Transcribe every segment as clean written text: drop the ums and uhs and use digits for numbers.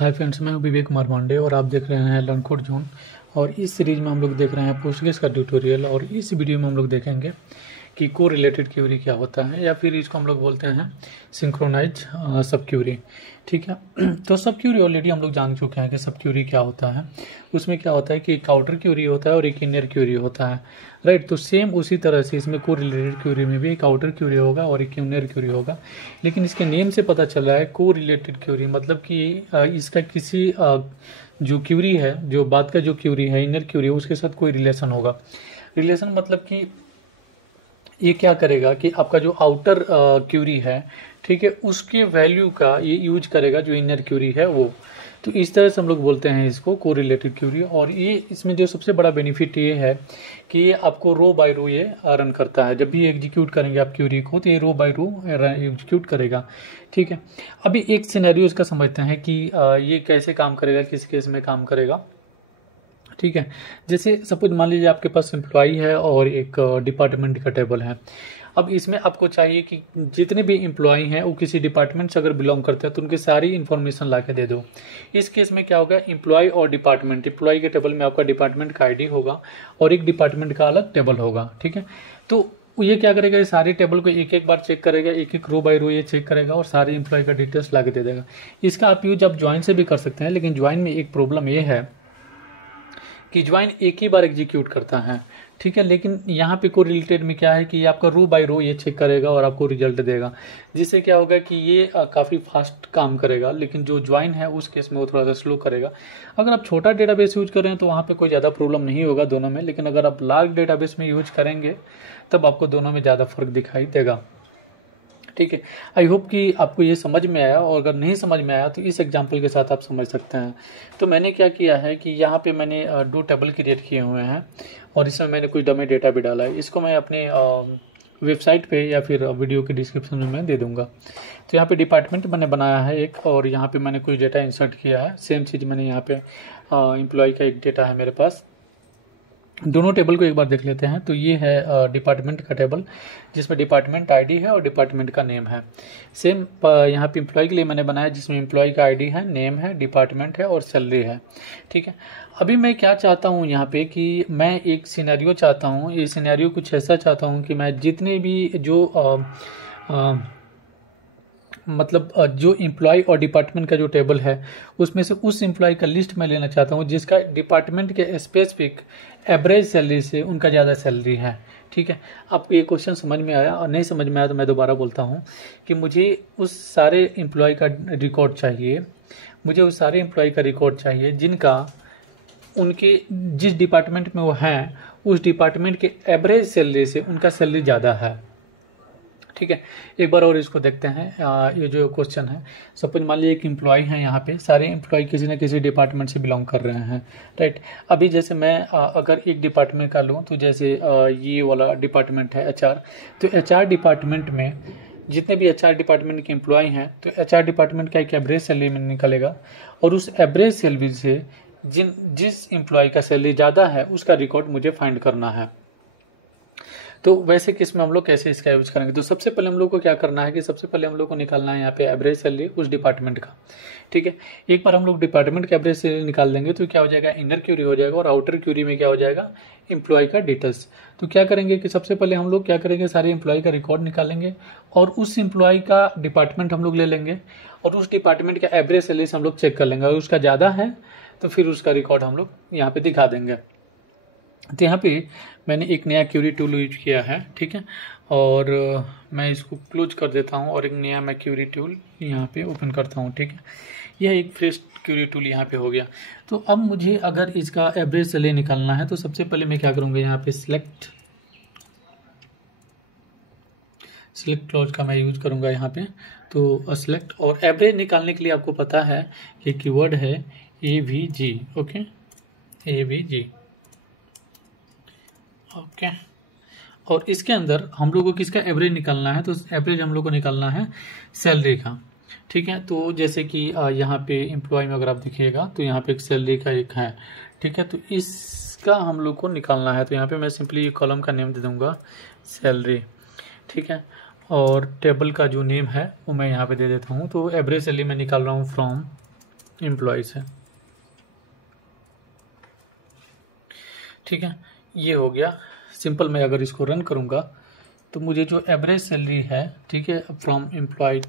Hi friends, मैं हूं विवेक कुमार पांडे और आप देख रहे हैं लर्न कोड जोन। और इस सीरीज में हम लोग देख रहे हैं पोस्टग्रेस का ट्यूटोरियल। और इस वीडियो में हम लोग देखेंगे कि को रिलेटेड क्यूरी क्या होता है, या फिर इसको हम लोग बोलते हैं सिंक्रोनाइज सब क्यूरी। ठीक है। तो सब क्यूरी ऑलरेडी हम लोग जान चुके हैं कि सब क्यूरी क्या होता है। उसमें क्या होता है कि एक आउटर क्यूरी होता है और एक इनर क्यूरी होता है, राइट। तो सेम उसी तरह से इसमें को रिलेटेड क्यूरी में भी एक आउटर क्यूरी होगा और एक इनर क्यूरी होगा। लेकिन इसके नेम से पता चल रहा है को रिलेटेड क्यूरी, मतलब कि इसका किसी जो क्यूरी है, जो बात का जो क्यूरी है, इनर क्यूरी है, उसके साथ कोई रिलेशन होगा। रिलेशन मतलब कि ये क्या करेगा कि आपका जो आउटर क्यूरी है, ठीक है, उसके वैल्यू का ये यूज करेगा जो इनर क्यूरी है वो। तो इस तरह से हम लोग बोलते हैं इसको कोरिलेटेड क्यूरी। और ये इसमें जो सबसे बड़ा बेनिफिट ये है कि ये आपको रो बाय रो ये रन करता है। जब भी एग्जीक्यूट करेंगे आप क्यूरी को, तो ये रो बाय रो एग्जीक्यूट करेगा। ठीक है। अभी एक सिनेरियो इसका समझते हैं कि ये कैसे काम करेगा, किस केस में काम करेगा। ठीक है। जैसे सपोज मान लीजिए आपके पास एम्प्लॉई है और एक डिपार्टमेंट का टेबल है। अब इसमें आपको चाहिए कि जितने भी एम्प्लॉई हैं वो किसी डिपार्टमेंट से अगर बिलोंग करते हैं तो उनकी सारी इन्फॉर्मेशन ला के दे दो। इस केस में क्या होगा, एम्प्लॉय और डिपार्टमेंट, एम्प्लॉय के टेबल में आपका डिपार्टमेंट का आईडी होगा और एक डिपार्टमेंट का अलग टेबल होगा। ठीक है। तो ये क्या करेगा, ये सारे टेबल को एक एक बार चेक करेगा, एक एक रो बाय रो ये चेक करेगा और सारे एम्प्लॉय का डिटेल्स ला के दे देगा। इसका आप यूज आप ज्वाइन से भी कर सकते हैं, लेकिन ज्वाइन में एक प्रॉब्लम ये है कि ज्वाइन एक ही बार एग्जीक्यूट करता है। ठीक है। लेकिन यहाँ पे को रिलेटेड में क्या है कि आपका रो बाय रो ये चेक करेगा और आपको रिजल्ट देगा, जिससे क्या होगा कि ये काफ़ी फास्ट काम करेगा। लेकिन जो ज्वाइन है उस केस में वो थोड़ा सा स्लो करेगा। अगर आप छोटा डेटाबेस यूज करें तो वहाँ पे कोई ज़्यादा प्रॉब्लम नहीं होगा दोनों में, लेकिन अगर आप लार्ज डेटाबेस में यूज करेंगे तब आपको दोनों में ज़्यादा फर्क दिखाई देगा। ठीक है। आई होप कि आपको ये समझ में आया, और अगर नहीं समझ में आया तो इस एग्जांपल के साथ आप समझ सकते हैं। तो मैंने क्या किया है कि यहाँ पे मैंने दो टेबल क्रिएट किए हुए हैं और इसमें मैंने कुछ डमी डेटा भी डाला है। इसको मैं अपने वेबसाइट पे या फिर वीडियो के डिस्क्रिप्शन में मैं दे दूंगा। तो यहाँ पे डिपार्टमेंट मैंने बनाया है एक, और यहाँ पे मैंने कुछ डेटा इंसर्ट किया है। सेम चीज़ मैंने यहाँ पे एम्प्लॉय का एक डेटा है मेरे पास। दोनों टेबल को एक बार देख लेते हैं। तो ये है डिपार्टमेंट का टेबल, जिसमें डिपार्टमेंट आईडी है और डिपार्टमेंट का नेम है। सेम यहाँ पे एम्प्लॉय के लिए मैंने बनाया, जिसमें एम्प्लॉय का आईडी है, नेम है, डिपार्टमेंट है और सैलरी है। ठीक है। अभी मैं क्या चाहता हूँ यहाँ पे कि मैं एक सिनेरियो चाहता हूँ। ये सिनेरियो कुछ ऐसा चाहता हूँ कि मैं जितने भी जो मतलब जो एम्प्लॉय और डिपार्टमेंट का जो टेबल है उसमें से उस एम्प्लॉय का लिस्ट मैं लेना चाहता हूँ जिसका डिपार्टमेंट के स्पेसिफिक एवरेज सैलरी से उनका ज़्यादा सैलरी है। ठीक है। आपको ये क्वेश्चन समझ में आया, और नहीं समझ में आया तो मैं दोबारा बोलता हूँ कि मुझे उस सारे एम्प्लॉय का रिकॉर्ड चाहिए। मुझे उस सारे एम्प्लॉय का रिकॉर्ड चाहिए जिनका उनके जिस डिपार्टमेंट में वो हैं उस डिपार्टमेंट के एवरेज सैलरी से उनका सैलरी ज़्यादा है। ठीक है। एक बार और इसको देखते हैं। ये जो क्वेश्चन है, सपोज मान लीजिए एक एम्प्लॉय है, यहाँ पे सारे एम्प्लॉय किसी न किसी डिपार्टमेंट से बिलोंग कर रहे हैं, राइट। अभी जैसे मैं अगर एक डिपार्टमेंट का लूँ, तो जैसे ये वाला डिपार्टमेंट है एचआर। तो एचआर डिपार्टमेंट में जितने भी एचआर डिपार्टमेंट के एम्प्लॉय हैं, तो एचआर डिपार्टमेंट का एक एवरेज सैलरी में निकलेगा, और उस एवरेज सैलरी से जिस एम्प्लॉय का सैलरी ज़्यादा है उसका रिकॉर्ड मुझे फाइंड करना है। तो वैसे केस में हम लोग कैसे इसका यूज करेंगे, तो सबसे पहले हम लोग को क्या करना है कि सबसे पहले हम लोग को निकालना है यहाँ पे एवरेज सैलरी उस डिपार्टमेंट का। ठीक है। एक बार हम लोग डिपार्टमेंट का एवरेज सैलरी निकाल देंगे तो क्या हो जाएगा, इनर क्यूरी हो जाएगा, और आउटर क्यूरी में क्या हो जाएगा, एम्प्लॉय का डिटेल्स। तो क्या करेंगे कि सबसे पहले हम लोग क्या करेंगे, सारे एम्प्लॉय का रिकॉर्ड निकालेंगे और उस एम्प्लॉय का डिपार्टमेंट हम लोग ले लेंगे, और उस डिपार्टमेंट का एवरेज सैलरी हम लोग चेक कर लेंगे। अगर उसका ज़्यादा है तो फिर उसका रिकॉर्ड हम लोग यहाँ पे दिखा देंगे। तो यहाँ पे मैंने एक नया क्यूरी टूल यूज किया है। ठीक है। और मैं इसको क्लोज कर देता हूँ और एक नया मैं क्यूरी टूल यहाँ पे ओपन करता हूँ। ठीक है। यह एक फ्रेश क्यूरी टूल यहाँ पे हो गया। तो अब मुझे अगर इसका एवरेज सैलरी निकालना है तो सबसे पहले मैं क्या करूँगा, यहाँ पे सिलेक्ट क्लॉज का मैं यूज करूँगा यहाँ पे। तो सिलेक्ट और एवरेज निकालने के लिए आपको पता है कि कीवर्ड है AVG। Okay, AVG। ओके। और इसके अंदर हम लोग को किसका एवरेज निकालना है, तो एवरेज हम लोग को निकालना है सैलरी का। ठीक है। तो जैसे कि यहाँ पे एम्प्लॉय में अगर आप देखिएगा तो यहाँ पे एक सैलरी का एक है। ठीक है। तो इसका हम लोग को निकालना है। तो यहाँ पे मैं सिंपली कॉलम का नेम दे दूंगा सैलरी। ठीक है। और टेबल का जो नेम है वो मैं यहाँ पे दे देता हूँ। तो एवरेज सैलरी मैं निकाल रहा हूँ फ्रॉम एम्प्लॉयज़ है। ठीक है, ये हो गया सिंपल। मैं अगर इसको रन करूँगा तो मुझे जो एवरेज सैलरी है, ठीक है, फ्रॉम एम्प्लॉयड,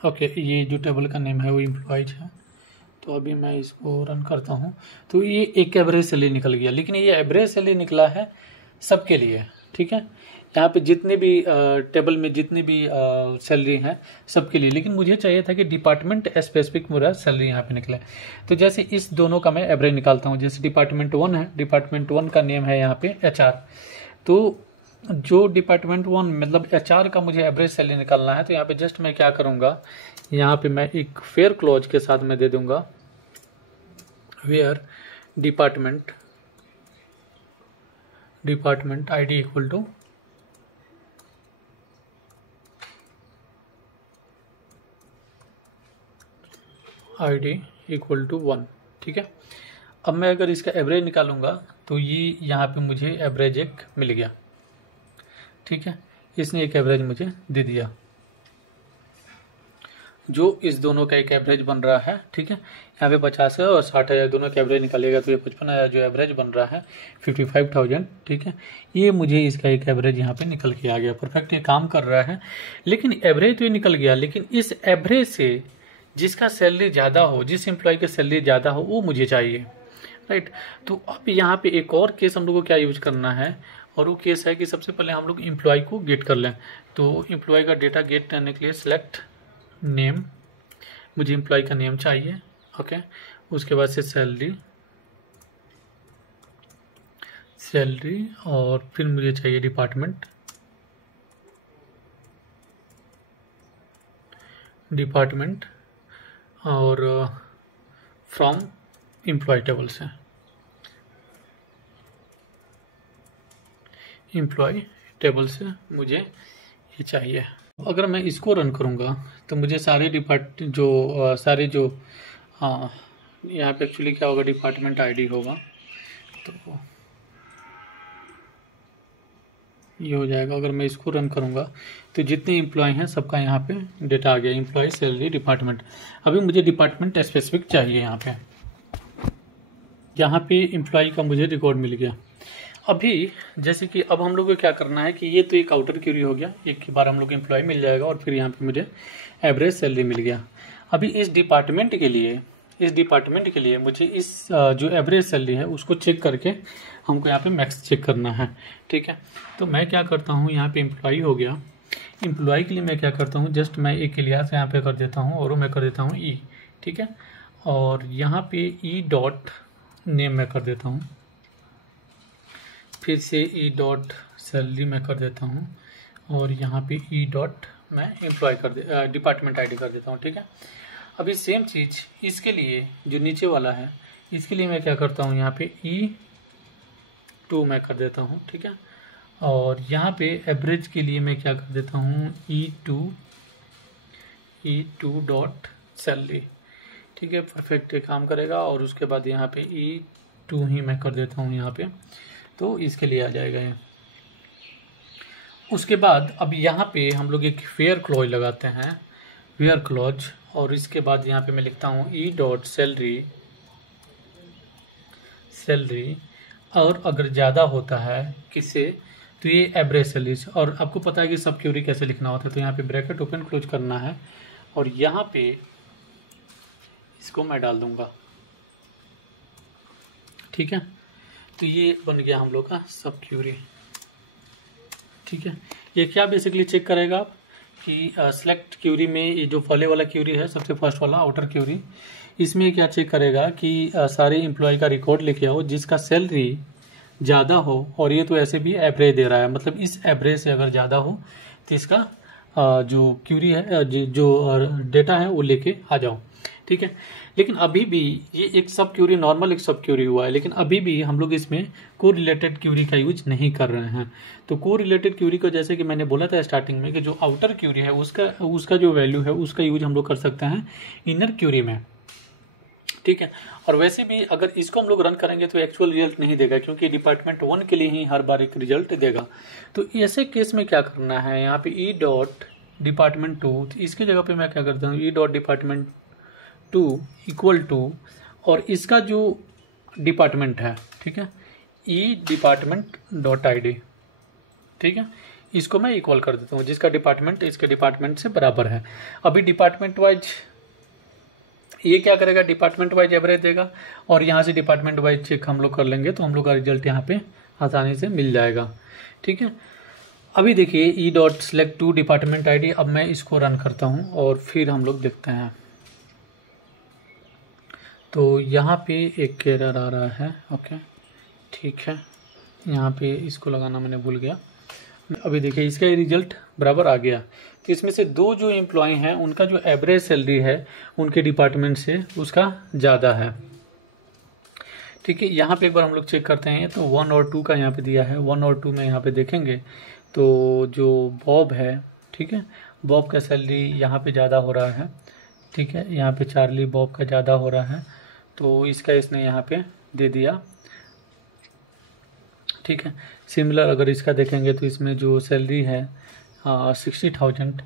ओके, ये जो टेबल का नेम है वो एम्प्लॉयड है। तो अभी मैं इसको रन करता हूँ तो ये एक एवरेज सैलरी निकल गया, लेकिन ये एवरेज सैलरी निकला है सबके लिए। ठीक है, यहाँ पे जितने भी टेबल में जितनी भी सैलरी हैं सबके लिए, लेकिन मुझे चाहिए था कि डिपार्टमेंट स्पेसिफिक मेरा सैलरी यहाँ पे निकले। तो जैसे इस दोनों का मैं एवरेज निकालता हूँ, जैसे डिपार्टमेंट 1 है, डिपार्टमेंट 1 का नेम है यहाँ पे HR। तो जो डिपार्टमेंट 1 मतलब HR का मुझे एवरेज सैलरी निकालना है, तो यहाँ पे जस्ट मैं क्या करूँगा, यहाँ पे मैं एक फेयर क्लॉज के साथ मैं दे दूंगा where department ID equal to ID equal to 1। ठीक है, अब मैं अगर इसका एवरेज निकालूंगा तो ये यहाँ पे मुझे एवरेज एक मिल गया। ठीक है, इसने एक एवरेज मुझे दे दिया, जो इस दोनों का एक एवरेज बन रहा है। ठीक है, यहाँ पे 50 है और 60,000 दोनों का एवरेज निकालेगा तो ये 55,000 जो एवरेज बन रहा है 55,000। ठीक है, ये मुझे इसका एक एवरेज यहाँ पे निकल के आ गया। परफेक्ट, ये काम कर रहा है। लेकिन एवरेज तो ये निकल गया, लेकिन इस एवरेज से जिसका सैलरी ज़्यादा हो, जिस एम्प्लॉय की सैलरी ज़्यादा हो, वो मुझे चाहिए। राइट, तो अब यहाँ पे एक और केस हम लोग को क्या यूज करना है, और वो केस है कि सबसे पहले हम लोग एम्प्लॉय को गेट कर लें। तो एम्प्लॉय का डेटा गेट करने के लिए सिलेक्ट नेम, मुझे एम्प्लॉय का नेम चाहिए। ओके, उसके बाद से सैलरी और फिर मुझे चाहिए डिपार्टमेंट और फ्रॉम एम्प्लॉय टेबल से मुझे ये चाहिए। अगर मैं इसको रन करूँगा तो मुझे सारे यहाँ पे एक्चुअली क्या होगा, डिपार्टमेंट ID होगा, तो ये हो जाएगा। अगर मैं इसको रन करूँगा तो जितने एम्प्लॉय हैं सबका यहाँ पे डेटा आ गया, एम्प्लॉय, सैलरी, डिपार्टमेंट। अभी मुझे डिपार्टमेंट स्पेसिफिक चाहिए। यहाँ पे एम्प्लॉय का मुझे रिकॉर्ड मिल गया। अभी जैसे कि अब हम लोग को क्या करना है कि ये तो एक आउटर क्वेरी हो गया, एक बार हम लोग एम्प्लॉय मिल जाएगा और फिर यहाँ पे मुझे एवरेज सैलरी मिल गया। अभी इस डिपार्टमेंट के लिए मुझे इस जो एवरेज सैलरी है उसको चेक करके हमको यहाँ पे मैक्स चेक करना है। ठीक है, तो मैं क्या करता हूँ, यहाँ पे एम्प्लॉय हो गया। एम्प्लॉय के लिए मैं क्या करता हूँ, जस्ट मैं एक एलियास यहाँ पे कर देता हूँ और मैं कर देता हूँ E। ठीक है, और यहाँ पे E डॉट नेम मैं कर देता हूँ, फिर से E डॉट सैलरी मैं कर देता हूँ, और यहाँ पे E डॉट मैं डिपार्टमेंट ID कर देता हूँ। ठीक है, अभी सेम चीज़ इसके लिए जो नीचे वाला है, इसके लिए मैं क्या करता हूँ, यहाँ पे E2 मैं कर देता हूँ। ठीक है, और यहाँ पे एवरेज के लिए मैं क्या कर देता हूँ, E2 डॉट सैलरी। ठीक है, परफेक्ट काम करेगा। और उसके बाद यहाँ पे E2 ही मैं कर देता हूँ यहाँ पे, तो इसके लिए आ जाएगा ये। उसके बाद अब यहाँ पे हम लोग एक फेयर क्लॉज लगाते हैं, फेयर क्लॉज, और इसके बाद यहाँ पे मैं लिखता हूँ E डॉट सैलरी, और अगर ज़्यादा होता है किससे, तो ये एवरेज सैलरी। और आपको पता है कि सब क्वेरी कैसे लिखना होता है, तो यहाँ पे ब्रैकेट ओपन क्लोज करना है और यहाँ पे इसको मैं डाल दूंगा। ठीक है, तो ये बन गया हम लोग का सब क्वेरी। ठीक है, ये क्या बेसिकली चेक करेगा आप कि सेलेक्ट क्वेरी में ये जो पहले वाला क्वेरी है, सबसे फर्स्ट वाला आउटर क्वेरी, इसमें क्या चेक करेगा कि सारे एम्प्लॉय का रिकॉर्ड लेके आओ जिसका सैलरी ज़्यादा हो, और ये तो ऐसे भी एवरेज दे रहा है, मतलब इस एवरेज से अगर ज़्यादा हो तो इसका जो क्वेरी है, जो डेटा है वो लेके आ जाओ। ठीक है, लेकिन अभी भी ये एक सब क्वेरी, नॉर्मल एक सब क्वेरी हुआ है, लेकिन अभी भी हम लोग इसमें को रिलेटेड क्वेरी का यूज नहीं कर रहे हैं। तो को रिलेटेड क्वेरी को, जैसे कि मैंने बोला था स्टार्टिंग में, कि जो आउटर क्वेरी है उसका जो वैल्यू है उसका यूज हम लोग कर सकते हैं इनर क्वेरी में। ठीक है, और वैसे भी अगर इसको हम लोग रन करेंगे तो एक्चुअल रिजल्ट नहीं देगा, क्योंकि डिपार्टमेंट 1 के लिए ही हर बार एक रिजल्ट देगा। तो ऐसे केस में क्या करना है, यहाँ पे E डॉट डिपार्टमेंट 2, इसकी जगह पे मैं क्या करता हूँ, E dot department two equal to, और इसका जो डिपार्टमेंट है, ठीक है, E department dot I D, ठीक है, इसको मैं इक्वल कर देता हूँ, जिसका डिपार्टमेंट इसके डिपार्टमेंट से बराबर है। अभी डिपार्टमेंट वाइज ये क्या करेगा, डिपार्टमेंट वाइज एवरेज देगा, और यहाँ से डिपार्टमेंट वाइज चेक हम लोग कर लेंगे तो हम लोग का रिजल्ट यहाँ पे आसानी से मिल जाएगा, ठीक है। अभी देखिए E dot select to department I D, अब मैं इसको रन करता हूँ और फिर हम लोग देखते हैं। तो यहाँ पे एक एरर आ रहा है, ओके ठीक है, यहाँ पे इसको लगाना मैंने भूल गया। अभी देखिए इसका रिजल्ट बराबर आ गया। तो इसमें से दो जो एम्प्लॉय हैं उनका जो एवरेज सैलरी है उनके डिपार्टमेंट से उसका ज़्यादा है, ठीक है। यहाँ पे एक बार हम लोग चेक करते हैं, तो 1 और 2 का यहाँ पे दिया है। 1 और 2 में यहाँ पे देखेंगे तो जो बॉब है, ठीक है, बॉब का सैलरी यहाँ पे ज़्यादा हो रहा है, ठीक है, यहाँ पे चार्ली बॉब का ज़्यादा हो रहा है, तो इसका इसने यहाँ पे दे दिया, ठीक है। सिमिलर अगर इसका देखेंगे तो इसमें जो सैलरी है 60,000,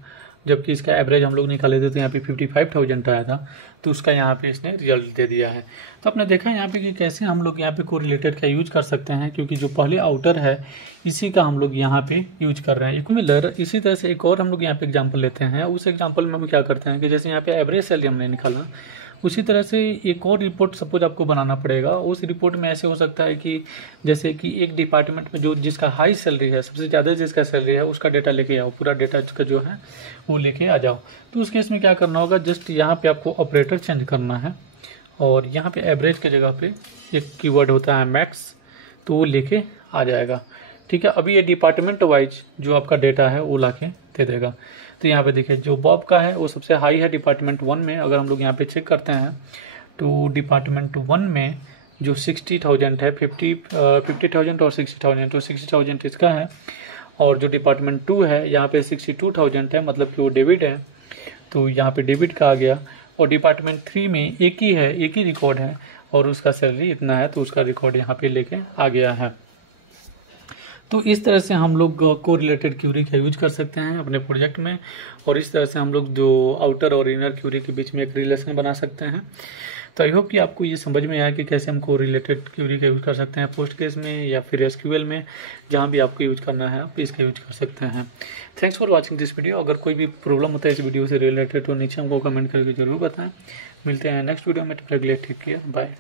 जबकि इसका एवरेज हम लोग निकाले थे तो यहाँ पे 55,000 आया था, तो उसका यहाँ पे इसने रिजल्ट दे दिया है। तो आपने देखा यहाँ पे कि कैसे हम लोग यहाँ पे कोरिलेटेड का यूज कर सकते हैं, क्योंकि जो पहले आउटर है इसी का हम लोग यहाँ पे यूज कर रहे हैं। इक्विलर इसी तरह से एक और हम लोग यहाँ पे एग्जाम्पल लेते हैं। उस एग्जाम्पल में हम क्या करते हैं कि जैसे यहाँ पे एवरेज सैलरी हमने निकाला, उसी तरह से एक और रिपोर्ट सपोज आपको बनाना पड़ेगा। उस रिपोर्ट में ऐसे हो सकता है कि जैसे कि एक डिपार्टमेंट में जो जिसका हाई सैलरी है, सबसे ज़्यादा जिसका सैलरी है उसका डेटा लेके आओ, पूरा डेटा का जो है वो लेके आ जाओ। तो उस केस में क्या करना होगा, जस्ट यहाँ पे आपको ऑपरेटर चेंज करना है और यहाँ पे एवरेज की जगह पे एक कीवर्ड होता है मैक्स, तो वो लेके आ जाएगा, ठीक है। अभी ये डिपार्टमेंट वाइज जो आपका डेटा है वो ला के दे देगा। तो यहाँ पे देखिए जो बॉब का है वो सबसे हाई है डिपार्टमेंट 1 में। अगर हम लोग यहाँ पे चेक करते हैं तो डिपार्टमेंट 1 में जो 60,000 है, 50,000 और 60,000, तो 60,000 इसका है। और जो डिपार्टमेंट 2 है यहाँ पे 62,000 है, मतलब कि वो डेबिट है, तो यहाँ पे डेबिट का आ गया। और डिपार्टमेंट 3 में एक ही है, एक ही रिकॉर्ड है और उसका सैलरी इतना है, तो उसका रिकॉर्ड यहाँ पे लेके आ गया है। तो इस तरह से हम लोग कोरिलेटेड क्यूरी का यूज कर सकते हैं अपने प्रोजेक्ट में, और इस तरह से हम लोग जो आउटर और इनर क्यूरी के बीच में एक रिलेशन बना सकते हैं। तो आई होप कि आपको ये समझ में आया कि कैसे हम कोरिलेटेड क्यूरी का यूज कर सकते हैं पोस्टग्रेस में या फिर एसक्यूएल में, जहाँ भी आपको यूज करना है आप इसका यूज कर सकते हैं। Thanks for watching this video. अगर कोई भी प्रॉब्लम होता है इस वीडियो से रिलेटेड तो नीचे हमको कमेंट करके जरूर बताएं। मिलते हैं नेक्स्ट वीडियो में, टेक केयर, बाय।